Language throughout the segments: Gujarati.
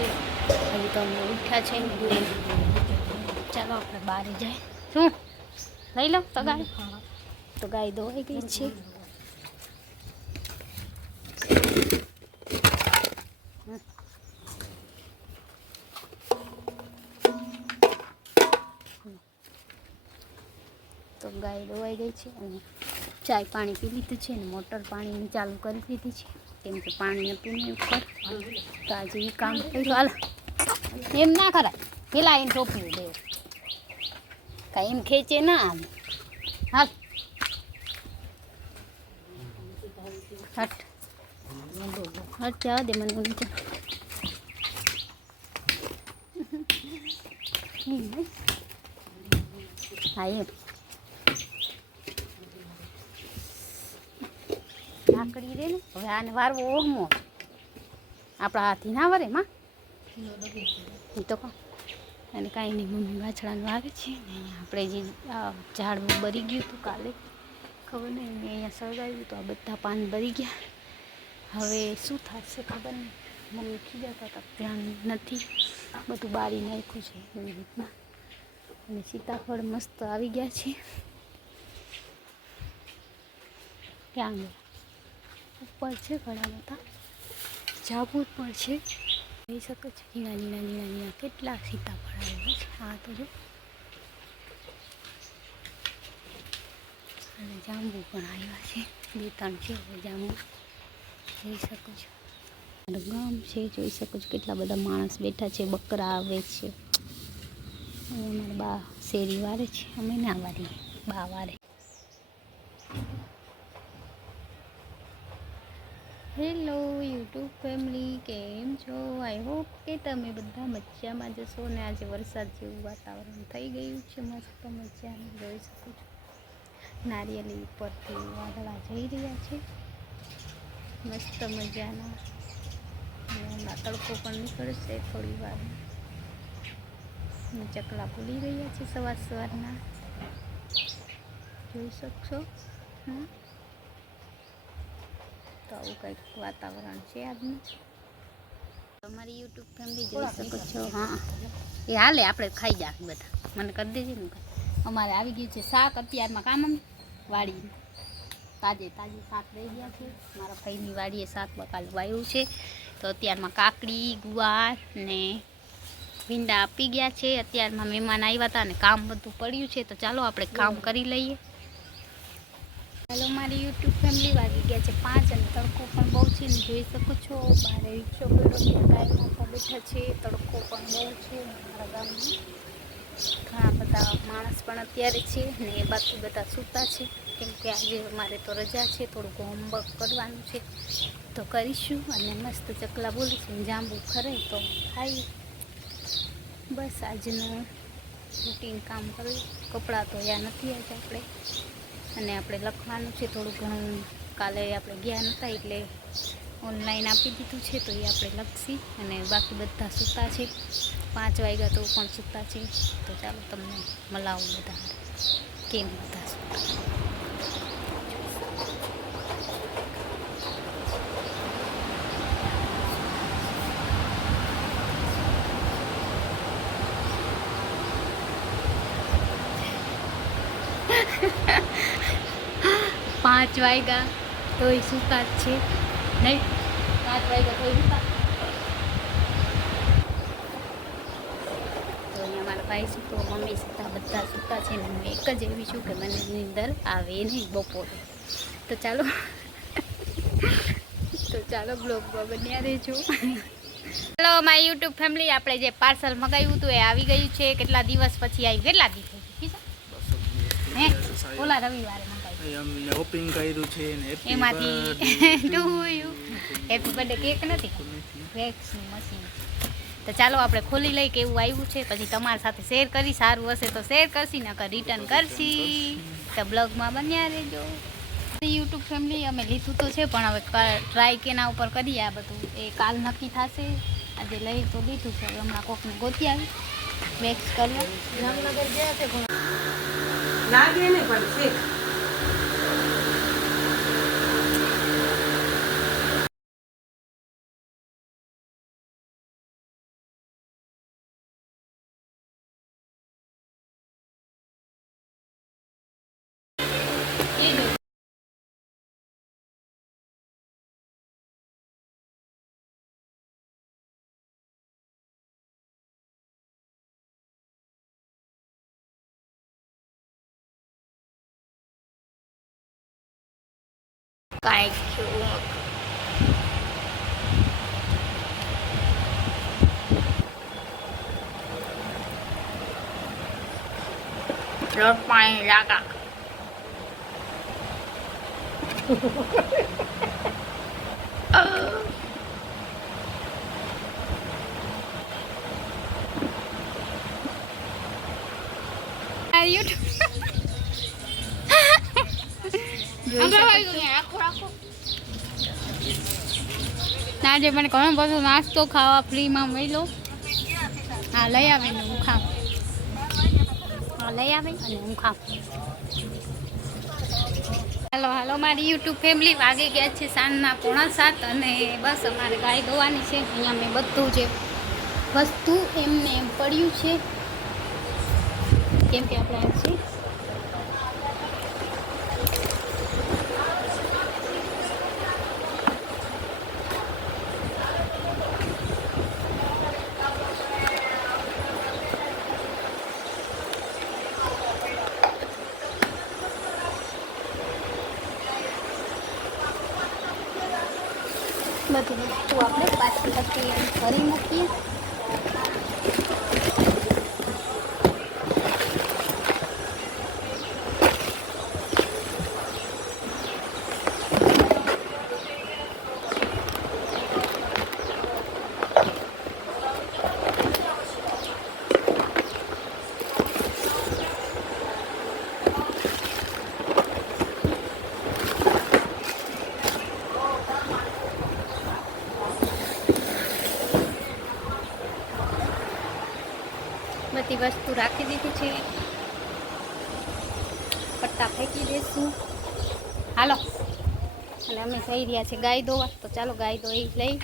છે. હજી તો અમે ઉઠ્યા છે એટલે ચાલો આપણે બહાર જાય. શું લઈ લો તો ગાય દોવાઈ ગઈ છે. તો ગાય દોવાઈ ગઈ છે અને ચાય પાણી પી લીધું છે ને મોટર પાણીની ચાલુ કરી દીધી છે કેમ કે પાણી હતું નહીં ઉપર. તો આજે એ કામ કર્યું. હાલ એમ ના કરાય, પેલા એને ટોપી દેવું કાંઈ એમ ખેંચે ના આમ. હાલ હટ હટ જવા દે મને ઊંચો. હા એમ લાકડી રે ને હવે આને વારવો ઓહમો આપણા હાથી ના વરે માં તો કહો. અને કાંઈ નહીં, મમ્મી વાછડાનું આવે છે ને આપણે જે ઝાડવું બરી ગયું હતું કાલે ખબર નહીં મેં અહીંયા સળગાવ્યું તો આ બધા પાન બરી ગયા. હવે શું થશે ખબર નહીં. મમ્મી ખીજાતા હતા ધ્યાન નથી, બધું બાળી નાખ્યું છે એવી રીતના. અને સીતાફળ મસ્ત આવી ગયા છે. ક્યાં ગયા? ઉપર છે ઘણા બધા, જાવું જ પડશે. જોઈ શકો છો ઝીણા ઝીણા ઝીણા ઝીણા કેટલા સીતાફળ આવ્યા છે. હા તો જો અને જાંબુ પણ આવ્યા છે, 2-3 છે હવે જાંબુ. જોઈ શકો છો ગામ છે, જોઈ શકો છો કેટલા બધા માણસ બેઠા છે, બકરા આવે છે. અમારા બા શેરી વારે છે, અમે ના વારીએ, બા વારે. હેલો યુટ્યુબ ફેમિલી, કેમ છો? આઈ હોપ કે તમે બધા મજામાં જશો. ને આજે વરસાદ જેવું વાતાવરણ થઈ ગયું છે, મસ્ત મજાનું. જોઈ શકો છો નારિયેલી ઉપરથી વાદળા જઈ રહ્યા છે મસ્ત મજાના. હમણાં તડકો પણ નીકળશે થોડી વાર. ચકલા ભૂલી રહ્યા છે સવાર સવારના, જોઈ શકશો. તો આવું કંઈક વાતાવરણ છે આજનું. તમારી યુટ્યુબ ફેમિલી જોઈ શકો છો. હા એ હાલે, આપણે ખાઈ જા બધા, મને કરી દેજે ને. અમારે આવી ગયું છે શાક અત્યારમાં કામ વાડી તાજે શાક રહી ગયા છે. મારા ભાઈની વાડીએ શાક બકાલ વાવ્યું છે તો અત્યારમાં કાકડી, ગુવાર ને ભીંડા આપી ગયા છે. અત્યારમાં મહેમાન આવ્યા હતા અને કામ બધું પડ્યું છે તો ચાલો આપણે કામ કરી લઈએ. ચાલો મારી યુટ્યુબ ફેમિલી વાગી ગયા છે 5 અને તડકો પણ બહુ છે ને જોઈ શકો છો. બહાર રિક્ષો ગાયમાં પણ બેઠા છે, તડકો પણ બહુ છે. મારા ગામમાં ઘણા બધા માણસ પણ અત્યારે છે ને બાકી બધા સૂતા છે કેમ કે આજે અમારે તો રજા છે. થોડુંક હોમવર્ક કરવાનું છે તો કરીશું. અને મસ્ત ચકલા બોલી છે, જાંબુ ખરે તો ખાઈ. બસ આજનું રૂટીન કામ કર્યું. કપડાં ધોયા નથી આજે આપણે, અને આપણે લખવાનું છે થોડું ઘણું. કાલે આપણે ગયા નહોતા એટલે ઓનલાઈન આપી દીધું છે તો એ આપણે લખશી. અને બાકી બધા સૂતા છે, 5 વાગ્યા તો પણ સૂતા છે. તો ચાલો તમને મળાવું બધા કેમ બધા સૂતા. 5 વાગ્યા તોય સૂતા જ છે નહીં. 5 વાગ્યા તોય સૂતા. તો અહીંયા મારા ભાઈ સૂતો, મમ્મી સૂતા, બધા સૂતા છે ને હું એક જ એવી છું કે મને નીંદર આવે નહીં બપોરે. તો ચાલો બ્લોગમાં બન્યા રહેજો. ચાલો મારી યુટ્યુબ ફેમિલી, આપણે જે પાર્સલ મંગાવ્યું હતું એ આવી ગયું છે. કેટલા દિવસ પછી આવ્યું? કેટલા દિવસ હે ઓલા રવિવારે અમને ઓપનિંગ કર્યું છે ને એમાંથી હેપી બર્થડે કેક નથી, વેક્સનું મશીન. તો ચાલો આપણે ખોલી લઈ કેવું આવ્યું છે, પછી તમારી સાથે શેર કરી. સારું હશે તો શેર કરશી, નકર રિટર્ન કરશી. તો બ્લોગમાં બન્યા રહેજો. યુટ્યુબ ફેમિલી અમે લીધું તો છે પણ હવે ટ્રાય કેના ઉપર કરીએ. આ બધું એ કાલ નક્કી થશે. આજે લઈ તો લીધું છે, હમણાં કોકને ગોતી આવી વેક્સ કરવા. જામનગર ગયા છે પણ લાગે ને પણ છે. કાંઈક પાણી લાગા આજે મને ઘણો બધો નાસ્તો ખાવા ફ્રીમાં મળ્યો. હા લઈ આવીને હું ખામ. હા લઈ આવે અને હું ખામ. હાલો મારી યુટ્યુબ ફેમિલી, વાગી ગયા છે સાંજના 6:45 અને બસ અમારે ગાય ધોવાની છે. અહીંયા મેં બધું જે વસ્તુ એમને એમ પડ્યું છે કેમ કે આપણે આ છે બધી વસ્તુ આપણે પાછી હતી એમ ભરી મૂકીએ. બધી વસ્તુ રાખી દીધી છે. પટ્ટા ફેંકી દઈશું. હાલો અને અમે જઈ રહ્યા છીએ ગાય દોવા. તો ચાલો ગાય દોઈ લઈ.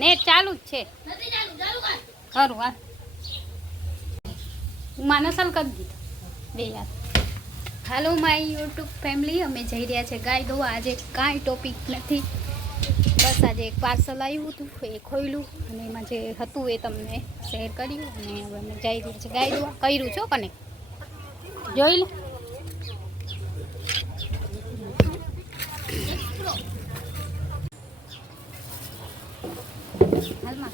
નેટ ચાલુ જ છે ખરું. હા હું માનસલ કરી દીધો બે યાર. હાલો માય યુટ્યુબ ફેમિલી, અમે જઈ રહ્યા છીએ ગાય દોવા. આજે કાંઈ ટોપિક નથી, બસ આજે એક પાર્સલ આવ્યું હતું એ ખોલ્યું અને એમાં જે હતું એ તમને શેર કર્યું. અને હવે અમે જઈ રહ્યા છીએ ગાય દોવા. કર્યું છો કને જોઈ લો. હાલમાં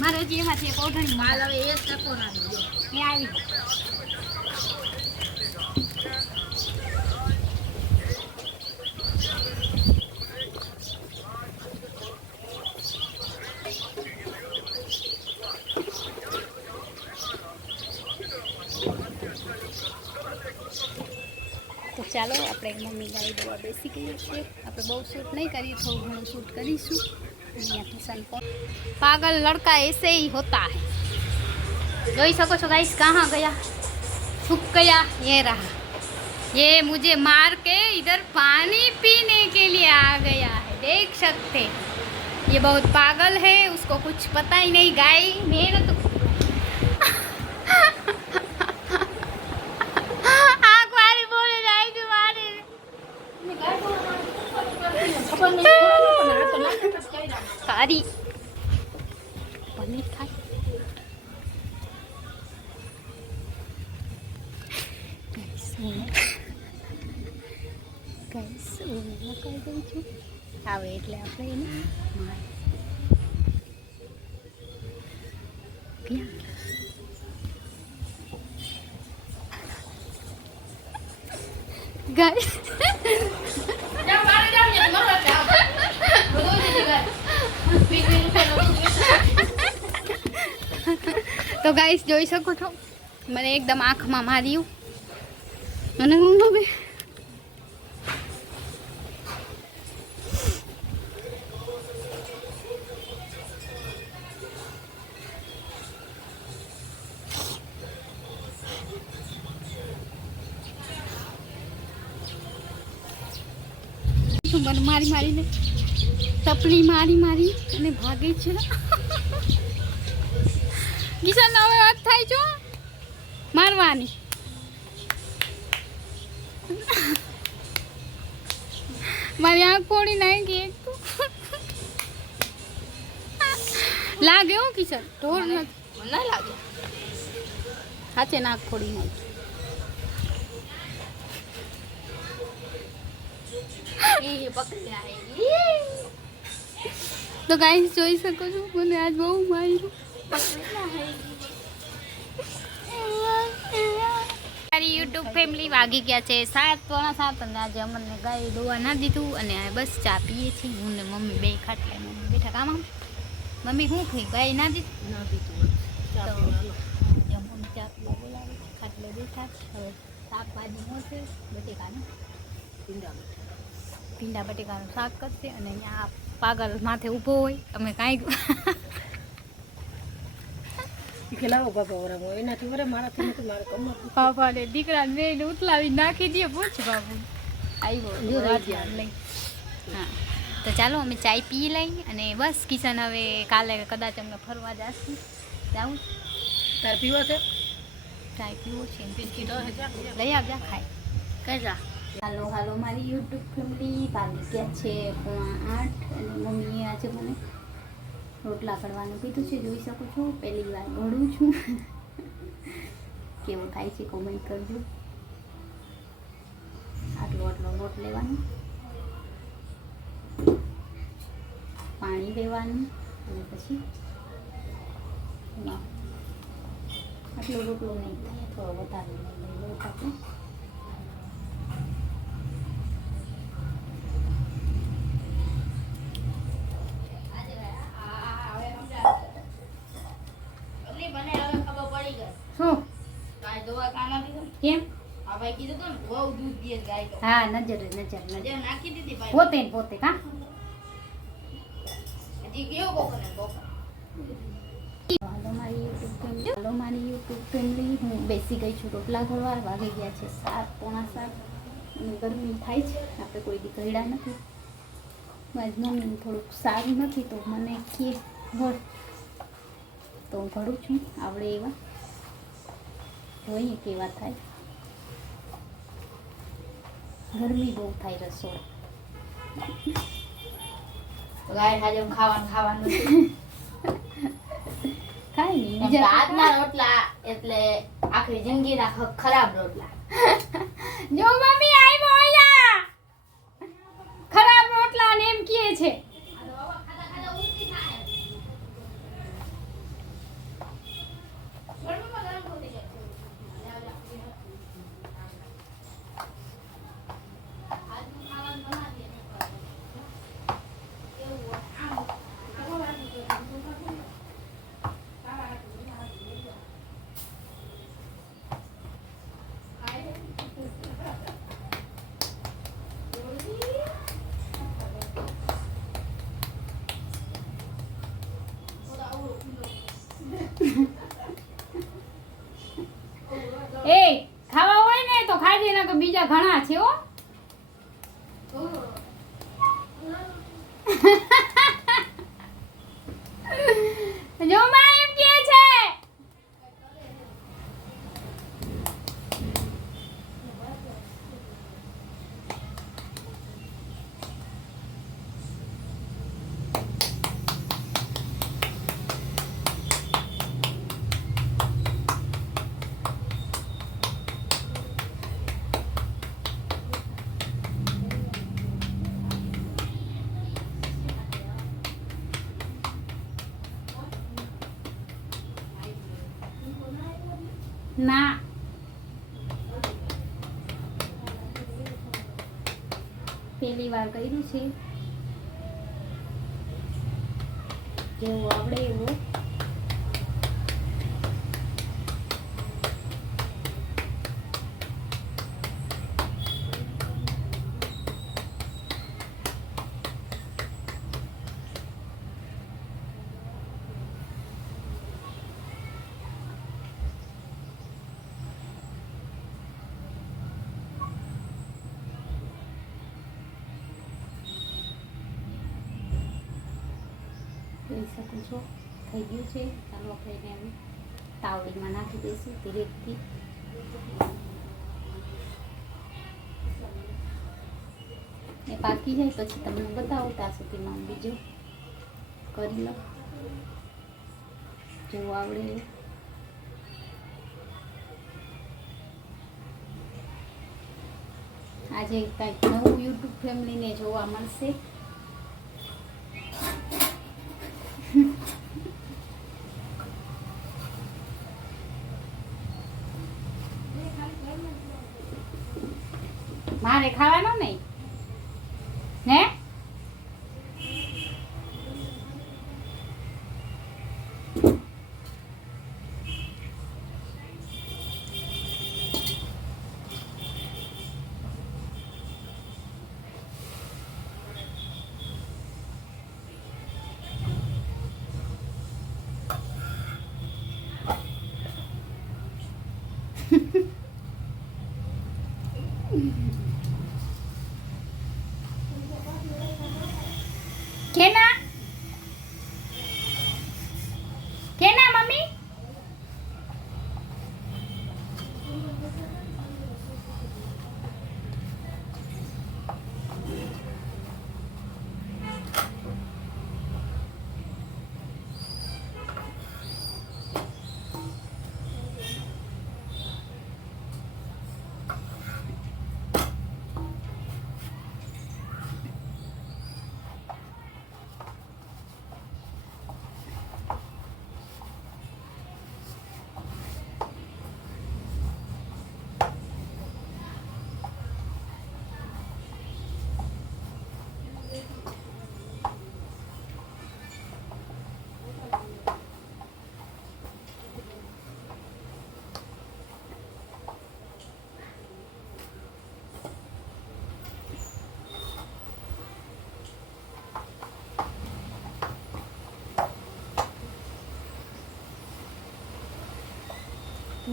મારે હજી એમાંથી એક ઓઢણી માલ આવે એ ટકો ના એ આવી. તો ચાલો આપણે મમ્મી ગાય દોવા બેસી ગઈએ છીએ. આપણે બહુ શૂટ નહીં કરીએ, થોડું ઘણું શૂટ કરીશું. पागल लड़का ऐसे ही होता है. જોઈ શકો છો गाइस, कहाँ गया, छुप गया. ये रहा, ये मुझे मार के इधर पानी पीने के लिए आ गया है. देख सकते, ये बहुत पागल है, उसको कुछ पता ही नहीं. गाय मेहनत आँख मारी बोले जाएगी मारे कारी पनीर खाई. ગાઈસ હું કહી દઉં છું આવે એટલે આપણે એને ગાઈસ તો ગાઈસ જોઈ શકો છો મને એકદમ આંખમાં માર્યું અને હું હવે શું મને મારી મારીને તપલી મારી અને ભાગે છે. કિશન હવે વાત થાય છો મારવાની. મારી આંખ ફોડી નાખી એક તો. લાગે હો કિશન ઢોર નથી ના લાગે. હાથે નાક ફોડી નાખી. એ પકડી આવી. તો ગાઈસ જોઈ શકો છો મને આજ બહુ માર્યું. મારી યુટ્યુબ ફેમિલી વાગી ગયા છે 7:45 અને આજે અમને ગાય દોવા ના દીધું અને બસ ચા પીએ છીએ. હું ને મમ્મી બે ખાટલે મમ્મી બેઠા કામ. મમ્મી શું થઈ ગાય ના દીધું તો મમ્મી ચા પીવા બોલાવે ખાટલે બેઠા. હવે શાક ભાજી મોશે બટેકાનું ભીંડા બટેકાનું શાક કરશે અને અહીંયા પાગલ માથે ઊભો હોય અમે કાંઈ ખેલાવો બાબા વરામો એનાથી વરે મારાથી નથી મારે કમર. બાપાને દીકરાને બેને ઉતલાવી નાખી દે પૂછ બાપુ આવ્યો લઈ. હા તો ચાલો અમે ચાય પી લઈ અને બસ કિશન હવે કાલે કદાચ અમને ફરવા જશું. જાઉં તાર પીવા છે ચાય પીવો છે બિસ્કીટ હે જા લઈ આવજા ખાય કઈ હાલો હાલો મારી યુટ્યુબ ફેમિલી વાગી ગયા છે 8:30 અને મમ્મીએ આજે મને રોટલા ઘડવાનું કીધું છે. જોઈ શકો છો પહેલી વાર ઘડું છું. કેવું થાય છે કોમેન્ટ કરજો. આટલો લોટ લેવાનો, પાણી લેવાનું અને પછી આટલો રોટલો નહીં થાય થોડો વધારે લોટ આપણે કેમ હા નજર પોતે કા હાલો મારી યુટ્યુબ ફેમિલી હું બેસી ગઈ છું રોટલા ઘડવા. વાગી ગયા છે 7:45 અને ગરમી થાય છે. આપણે કોઈ દી ઘડ્યા નથી. મારી મમ્મીને થોડુંક સારું નથી તો મને કે ઘડ તો હું ઘડું છું આવડે એવા. જોઈએ કેવા થાય. ગરમી બહુ થાય રસોઈ. ગાય આજે ખાવાનું કાંઈ નહીં બીજા આજના રોટલા એટલે આખી જિંદગીના ખરાબ રોટલા. જો મમ્મી આવ્યો અહીંયા ખરાબ રોટલા ને એમ કહે છે. એ ખાવા હોય ને તો ખાજે ના કે બીજા ઘણા છે હો. જો માં એમ કહે છે. ના પહેલી વાર કર્યું છે જેવું આવડે એવું. જોઈ શકો છો થઈ ગયું છે. ચાલો આપણે એને તાવડીમાં નાખી દઈશું ધીરેથી. એ પાકી જાય પછી તમને બતાવો. ત્યાં સુધીમાં હું બીજું કરી લઉં જેવું આવડે એવું. આજે કંઈક નવું યુટ્યુબ ફેમિલીને જોવા મળશે. મારે ખાવાનો નહીં હે? કેના કેના મમ્મી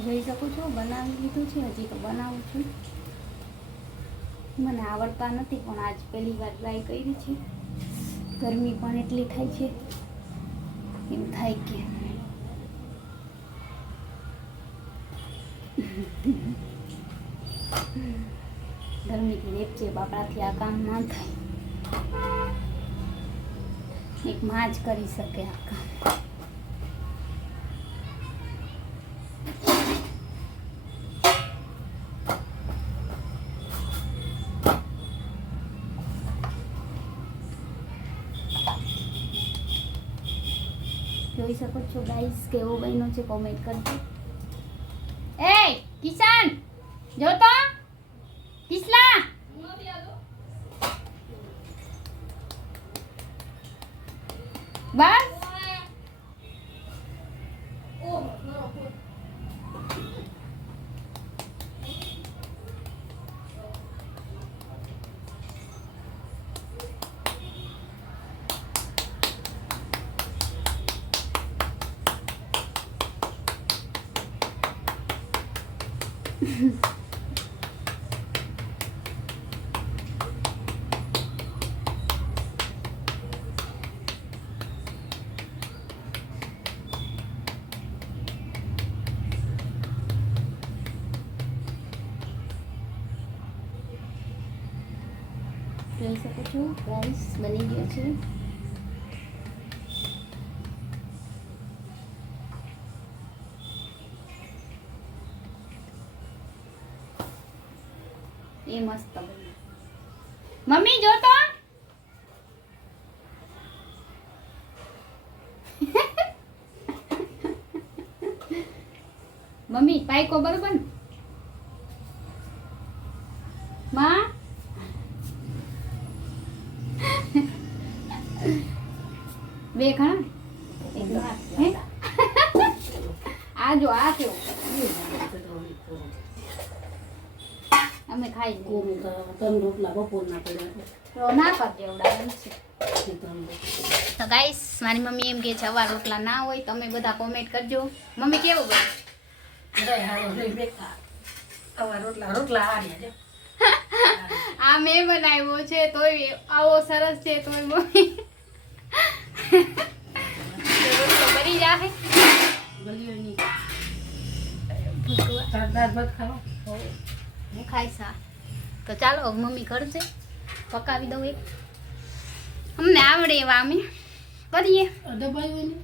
જોઈ શકો છો બનાવી લીધું છે. હજી તો બનાવું છું. મને આવડતા નથી પણ આજ પહેલી વાર ટ્રાય કરી છે. ગરમી પણ એટલી થાય છે એમ થાય કે ગરમીથી રેપચે બાપડાથી આ કામ ના થાય. એક માં જ કરી શકે આ કામ. જોઈ શકો છો ગાઈસ કેવો બન્યો છે કોમેન્ટ કરજો. એ કિશન જો તો કિસલા બસ જોઈ શકો છો ગાઈસ બની ગયો છે. એ મસ્ત બન્યું. મમ્મી જો તો મમ્મી પાઈકો બરોબર ને માં? બે ઘણા આ જો આ કેવું અમે ખાઈ ત્રણ રોટલા બપોરના પડ્યા ના કરજો એવડા છે. તો ગાઈસ મારી મમ્મી એમ કે છે આવા રોટલા ના હોય તમે બધા કોમેન્ટ કરજો. મમ્મી કેવું બને? આ મેં બનાવ્યો છે તોય આવો સરસ છે તોય મમ્મી આ હે ગલીઓ નહીં ભગવાન તાર દાળ ભાત ખાવા હું ખાઈશ આ તો ચાલો હવે મમ્મી કરશે પકાવી દઉં એક અમને આવડે એવા અમે કરીએ દબાયું ને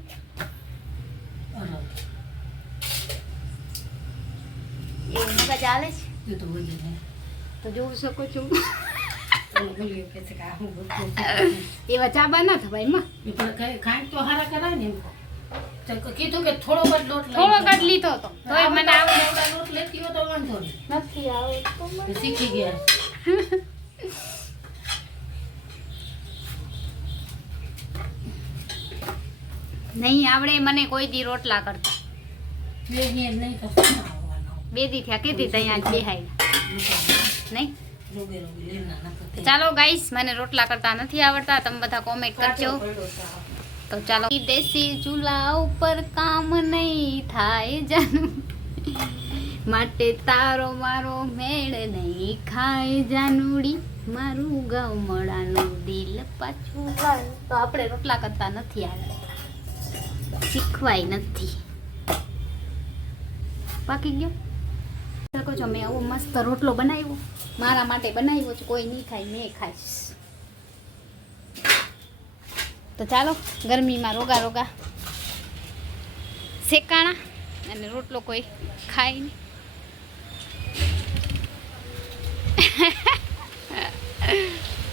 અરે એવું મગજ ચાલે છે એ તો વજન હે તો જોઈ શકો છો ઓલો ગલીઓ કહે છે કે આ હું બધું એવા ચાબા ના થવાય માં એ પણ ખાંડ તો હારા કરાય ને એમ તો કીધું કે થોડો જ લોટ લઈ થોડો કાઢ લીધો તો તોય મને આવડે આવડે લોટ લેતી હો તો વાંધો નહીં નથી આવડતું તો શીખી ગયા નહીં આવડે મને કોઈ દી રોટલા કરતા બે નહીં નહીં તો શું આવવાનો બે દી થયા કીધી ત્યાં બેહાઈ નહીં રોગે રોગે લેના ના તો ચાલો ગાઈસ મને રોટલા કરતા નથી આવડતા તમે બધા કોમેન્ટ કરજો તો ચાલો દેશી ચૂલા ઉપર કામ નહીં થાય જાનું માટે તારો મારો મેળ નહીં ખાય જાનુડી મારું ગમડાનું દિલ પાછું વાળ. તો આપણે રોટલા કરતા નથી આવડતા શીખવાય નથી પાકી ગયો શકો છો મેં આવો મસ્ત રોટલો બનાવ્યો મારા માટે બનાવ્યો છે કોઈ નહીં ખાય મેં ખાઈશ તો ચાલો ગરમીમાં રોગા રોગા શેકાણા અને રોટલો કોઈ ખાય નહીં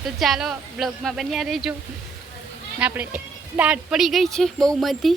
તો ચાલો બ્લોગમાં બન્યા રહેજો આપણે દાટ પડી ગઈ છે બહુ બધી